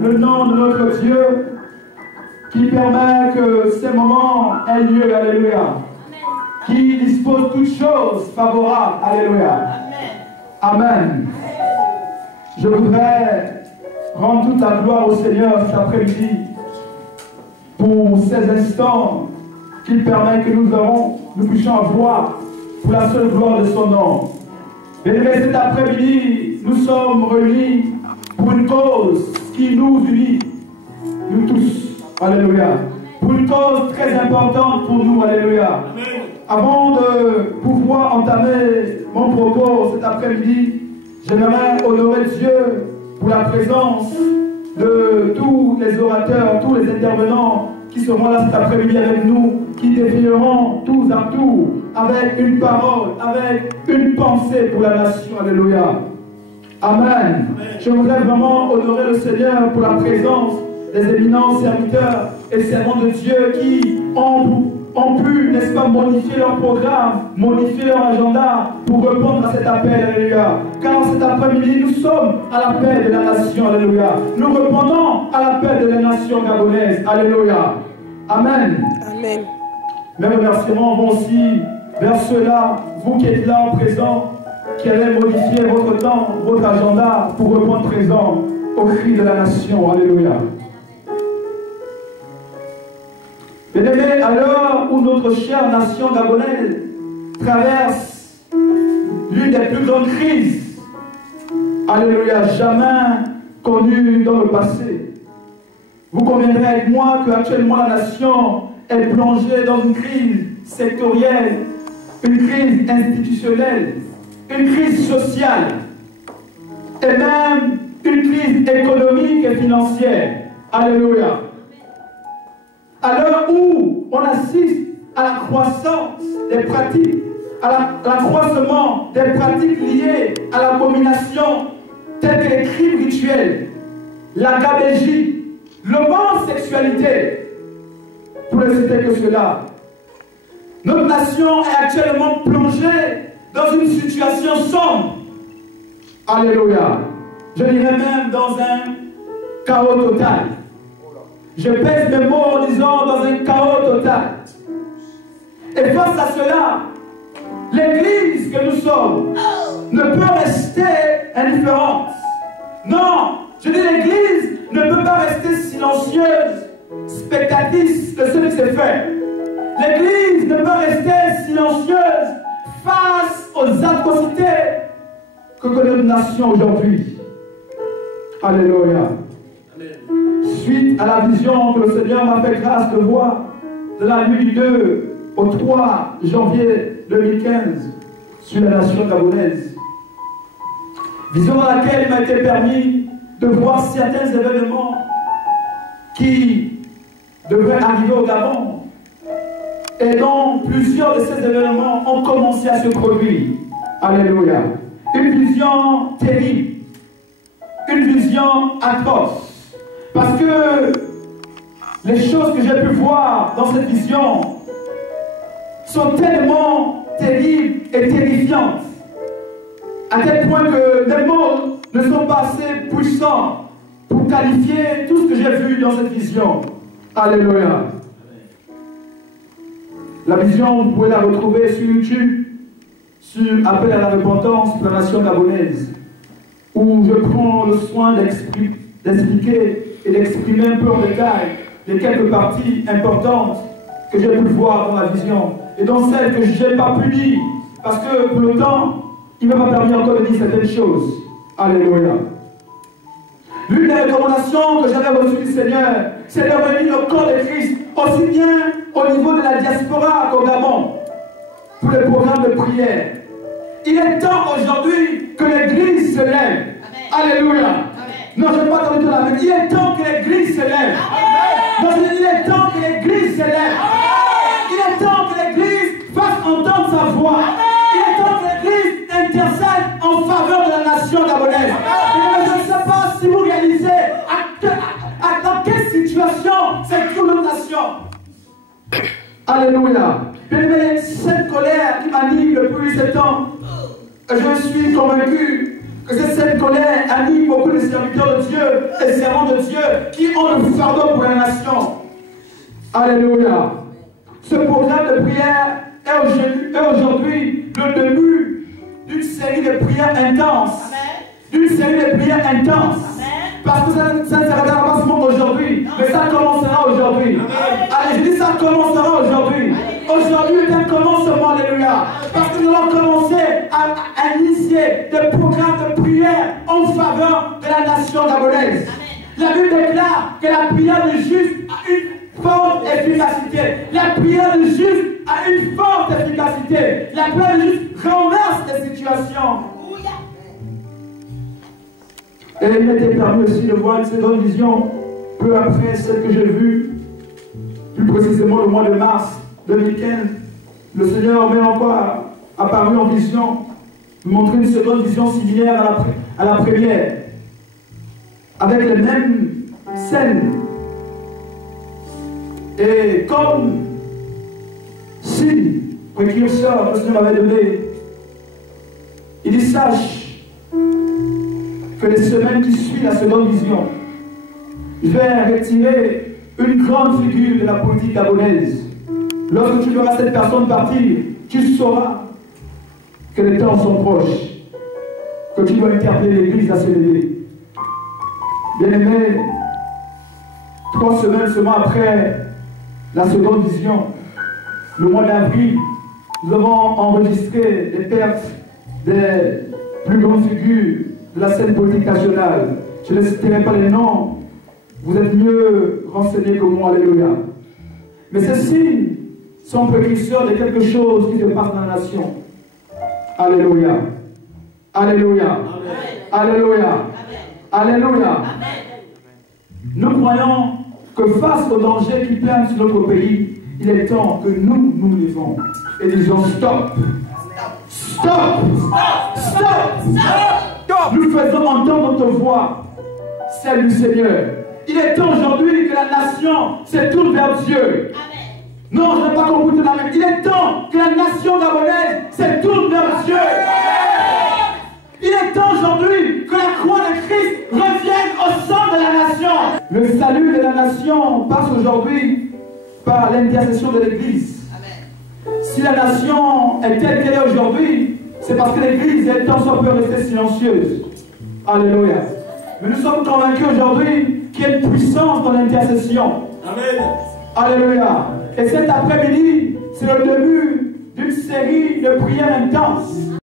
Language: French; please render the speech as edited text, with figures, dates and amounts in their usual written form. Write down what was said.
Le nom de notre Dieu qui permet que ces moments aient lieu, alléluia. Qui dispose toutes choses favorables, alléluia. Amen. Je voudrais rendre toute la gloire au Seigneur cet après-midi pour ces instants qu'il permet que nous puissions avoir pour la seule gloire de son nom. Bien-aimés, cet après-midi, nous sommes réunis pour une cause qui nous unit, nous tous, alléluia, pour une cause très importante pour nous, alléluia. Avant de pouvoir entamer mon propos cet après-midi, j'aimerais honorer Dieu pour la présence de tous les orateurs, tous les intervenants qui seront là cet après-midi avec nous, qui défieront tous à tour avec une parole, avec une pensée pour la nation, alléluia. Amen. Je voudrais vraiment honorer le Seigneur pour la présence des éminents serviteurs et servants de Dieu qui ont pu, n'est-ce pas, modifier leur programme, modifier leur agenda pour répondre à cet appel, alléluia. Car cet après-midi, nous sommes à l'appel de la nation, alléluia. Nous répondons à l'appel de la nation gabonaise, alléluia. Amen. Amen. Mes remerciements vont aussi vers ceux-là, vous qui êtes là présents, qui allez modifier votre temps, votre agenda pour répondre présent au cri de la nation. Alléluia. Bien-aimés, à l'heure où notre chère nation gabonaise traverse l'une des plus grandes crises, alléluia, jamais connue dans le passé, vous conviendrez avec moi qu'actuellement la nation est plongée dans une crise sectorielle, une crise institutionnelle, une crise sociale et même une crise économique et financière. Alléluia. À l'heure où on assiste à la croissance des pratiques, à l'accroissement des pratiques liées à l'abomination telles que les crimes rituels, la gabégie, l'homosexualité, pour ne citer que cela, notre nation est actuellement plongée dans une situation sombre. Alléluia. Je dirais même dans un chaos total. Je pèse mes mots en disant dans un chaos total. Et face à cela, l'Église que nous sommes ne peut rester indifférente. Non, je dis l'Église ne peut pas rester silencieuse, spectatrice de ce qui s'est fait. L'Église ne peut rester silencieuse face aux atrocités que connaît notre nation aujourd'hui. Alléluia. Suite à la vision que le Seigneur m'a fait grâce de voir de la nuit du 2 au 3 janvier 2015 sur la nation gabonaise. Vision dans laquelle il m'a été permis de voir certains événements qui devraient arriver au Gabon et dont plusieurs de ces événements ont commencé à se produire. Alléluia. Une vision terrible, une vision atroce. Parce que les choses que j'ai pu voir dans cette vision sont tellement terribles et terrifiantes, à tel point que les mots ne sont pas assez puissants pour qualifier tout ce que j'ai vu dans cette vision. Alléluia. La vision, vous pouvez la retrouver sur YouTube, sur Appel à la repentance pour la nation gabonaise, où je prends le soin d'expliquer et d'exprimer un peu en détail les quelques parties importantes que j'ai pu voir dans la vision et dans celles que je n'ai pas pu dire parce que pour le temps, il ne m'a pas permis encore de dire certaines choses. Alléluia. L'une des recommandations que j'avais reçues du Seigneur, c'est de réunir le corps de Christ aussi bien au niveau de la diaspora qu'au Gabon pour les programmes de prière. Il est temps aujourd'hui que l'Église se lève. Alléluia. Non, je n'ai pas entendu la même. Il est temps que l'Église se lève. Non, je dis, il est temps que l'Église se lève. Il est temps que l'Église fasse entendre sa voix. Il est temps que l'Église intercède en faveur de la nation gabonaise. Et je ne sais pas si vous réalisez dans quelle situation c'est toute notre nation. Alléluia. Mais cette colère qui m'anime depuis 7 ans, je suis convaincu que cette colère anime beaucoup de serviteurs de Dieu et de Dieu qui ont le fardeau pour la nation. Alléluia. Ce programme de prière est aujourd'hui le début d'une série de prières intenses. D'une série de prières intenses. Parce que ça ne s'arrêtera pas seulement aujourd'hui, mais ça commencera aujourd'hui. Allez, je dis ça commencera aujourd'hui. Aujourd'hui est un commencement, alléluia. Parce que nous allons commencer à initier des programmes de prière en faveur de la nation gabonaise. La Bible déclare que la prière de juste a une forte efficacité. La prière de juste a une forte efficacité. La prière de juste renverse les situations. Et il m'était permis aussi de voir une seconde vision peu après celle que j'ai vue, plus précisément le mois de mars 2015. Le Seigneur m'est encore apparu en vision, montrer une seconde vision similaire à la première, avec les mêmes scènes. Et comme si, précurseur que le Seigneur m'avait donné, il dit: sache que les semaines qui suivent la seconde vision, je vais retirer une grande figure de la politique gabonaise. Lorsque tu verras cette personne partir, tu sauras que les temps sont proches, que tu dois interpeller l'Église à se lever. Bien-aimé, 3 semaines seulement après la seconde vision, le mois d'avril, nous avons enregistré les pertes des plus grandes figures de la scène politique nationale. Je ne citerai pas les noms, vous êtes mieux renseignés que moi, alléluia. Mais ces signes sont précurseurs de quelque chose qui se passe dans la nation. Alléluia. Alléluia. Alléluia. Alléluia. Nous croyons que face aux dangers qui planent sur notre pays, il est temps que nous levons et disons stop. Stop. Stop. Stop. Nous faisons entendre notre voix, celle du Seigneur. Il est temps aujourd'hui que la nation se tourne vers Dieu. Non, je n'ai pas compris ton amen. Il est temps que la nation gabonaise se tourne vers Dieu. Il est temps aujourd'hui que la croix de Christ revienne au centre de la nation. Le salut de la nation passe aujourd'hui par l'intercession de l'Église. Si la nation est telle qu'elle est aujourd'hui, c'est parce que l'Église est tant soit peu restée silencieuse. Alléluia. Mais nous sommes convaincus aujourd'hui qu'il y a une puissance dans l'intercession. Amen. Alléluia. Et cet après-midi, c'est le début d'une série de prières intenses.